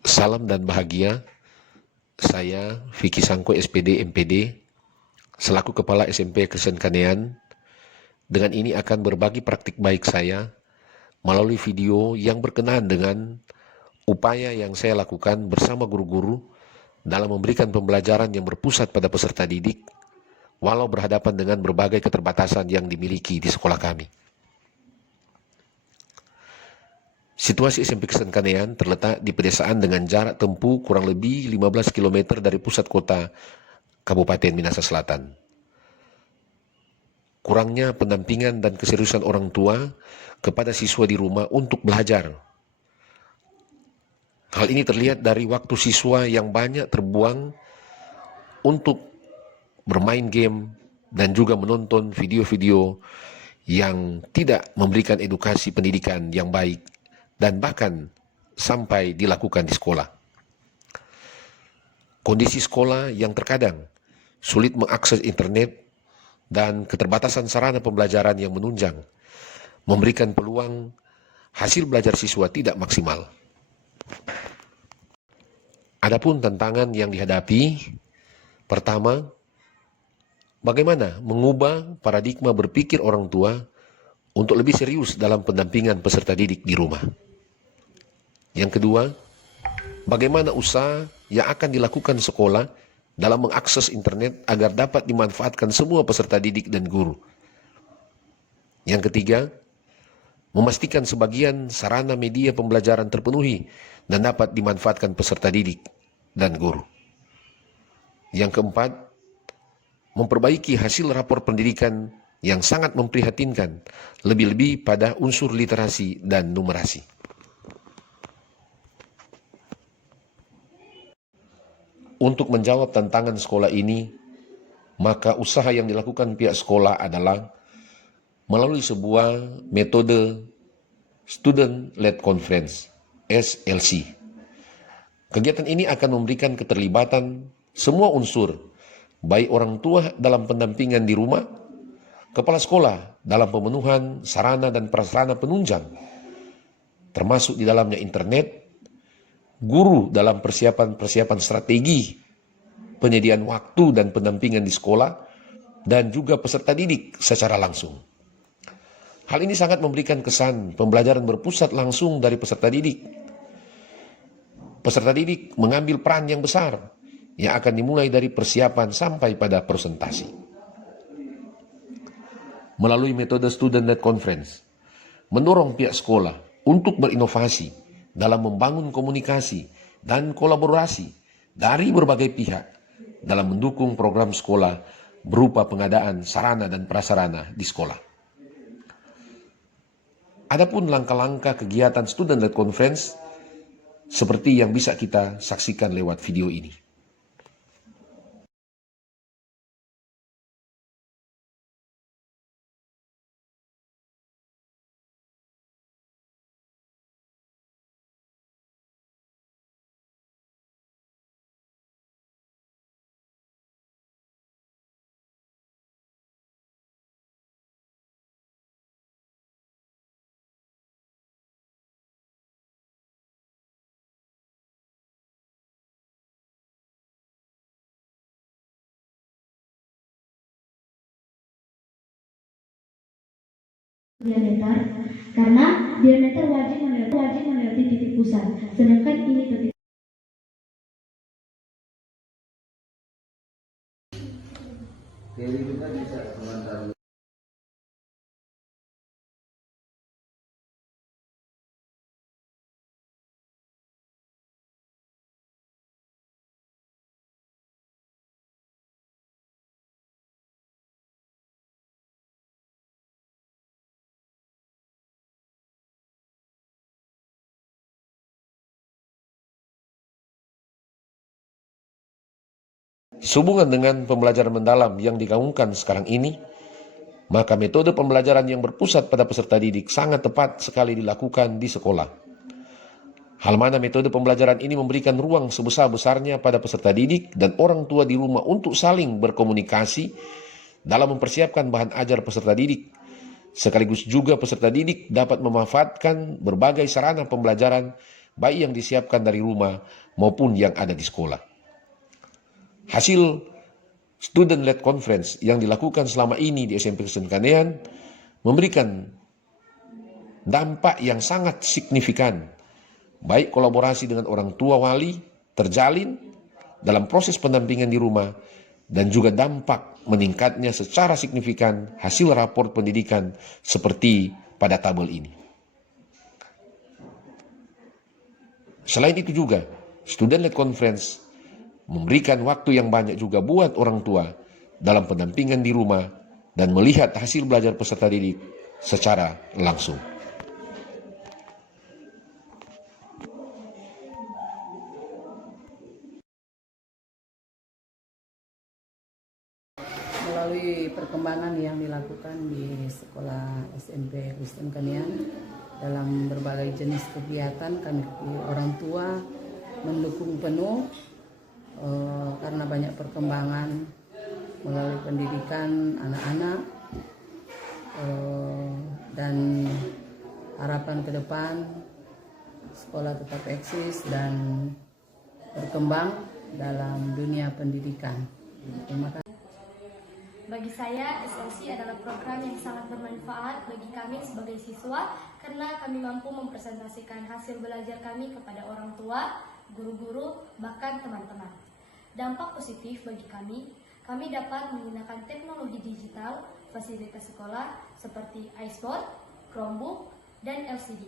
Salam dan bahagia, saya Vicky Sangko SPD MPD, selaku Kepala SMP Kristen Kanean. Dengan ini akan berbagi praktik baik saya melalui video yang berkenaan dengan upaya yang saya lakukan bersama guru-guru dalam memberikan pembelajaran yang berpusat pada peserta didik, walau berhadapan dengan berbagai keterbatasan yang dimiliki di sekolah kami. Situasi SMP Kristen Kanean terletak di pedesaan dengan jarak tempuh kurang lebih 15 km dari pusat kota Kabupaten Minahasa Selatan. Kurangnya pendampingan dan keseriusan orang tua kepada siswa di rumah untuk belajar. Hal ini terlihat dari waktu siswa yang banyak terbuang untuk bermain game dan juga menonton video-video yang tidak memberikan edukasi pendidikan yang baik dan bahkan sampai dilakukan di sekolah. Kondisi sekolah yang terkadang sulit mengakses internet dan keterbatasan sarana pembelajaran yang menunjang memberikan peluang hasil belajar siswa tidak maksimal. Adapun tantangan yang dihadapi, pertama, bagaimana mengubah paradigma berpikir orang tua untuk lebih serius dalam pendampingan peserta didik di rumah. Yang kedua, bagaimana usaha yang akan dilakukan sekolah dalam mengakses internet agar dapat dimanfaatkan semua peserta didik dan guru. Yang ketiga, memastikan sebagian sarana media pembelajaran terpenuhi dan dapat dimanfaatkan peserta didik dan guru. Yang keempat, memperbaiki hasil rapor pendidikan yang sangat memprihatinkan, lebih-lebih pada unsur literasi dan numerasi. Untuk menjawab tantangan sekolah ini, maka usaha yang dilakukan pihak sekolah adalah melalui sebuah metode Student-Led Conference, SLC. Kegiatan ini akan memberikan keterlibatan semua unsur, baik orang tua dalam pendampingan di rumah, kepala sekolah dalam pemenuhan sarana dan prasarana penunjang, termasuk di dalamnya internet, guru dalam persiapan strategi penyediaan waktu dan pendampingan di sekolah, dan juga peserta didik secara langsung. Hal ini sangat memberikan kesan pembelajaran berpusat langsung dari peserta didik. Peserta didik mengambil peran yang besar yang akan dimulai dari persiapan sampai pada presentasi. Melalui metode Student-Led Conference, mendorong pihak sekolah untuk berinovasi dalam membangun komunikasi dan kolaborasi dari berbagai pihak dalam mendukung program sekolah berupa pengadaan sarana dan prasarana di sekolah. Adapun langkah-langkah kegiatan Student-Led Conference seperti yang bisa kita saksikan lewat video ini. Diameter karena diameter wajib melewati titik pusat, sedangkan ini titik. Jadi kita bisa komentar. Sehubungan dengan pembelajaran mendalam yang digaungkan sekarang ini, maka metode pembelajaran yang berpusat pada peserta didik sangat tepat sekali dilakukan di sekolah. Hal mana metode pembelajaran ini memberikan ruang sebesar-besarnya pada peserta didik dan orang tua di rumah untuk saling berkomunikasi dalam mempersiapkan bahan ajar peserta didik. Sekaligus juga peserta didik dapat memanfaatkan berbagai sarana pembelajaran baik yang disiapkan dari rumah maupun yang ada di sekolah. Hasil student-led conference yang dilakukan selama ini di SMP Kristen Kanean memberikan dampak yang sangat signifikan, baik kolaborasi dengan orang tua wali terjalin dalam proses pendampingan di rumah, dan juga dampak meningkatnya secara signifikan hasil rapor pendidikan seperti pada tabel ini. Selain itu juga, student-led conference memberikan waktu yang banyak juga buat orang tua dalam pendampingan di rumah dan melihat hasil belajar peserta didik secara langsung. Melalui perkembangan yang dilakukan di sekolah SMP Kristen Kanean dalam berbagai jenis kegiatan, kami orang tua mendukung penuh karena banyak perkembangan melalui pendidikan anak-anak dan harapan ke depan sekolah tetap eksis dan berkembang dalam dunia pendidikan. Terima kasih. Bagi saya, SLC adalah program yang sangat bermanfaat bagi kami sebagai siswa karena kami mampu mempresentasikan hasil belajar kami kepada orang tua, guru-guru, bahkan teman-teman. Dampak positif bagi kami dapat menggunakan teknologi digital, fasilitas sekolah seperti iSpot, Chromebook, dan LCD.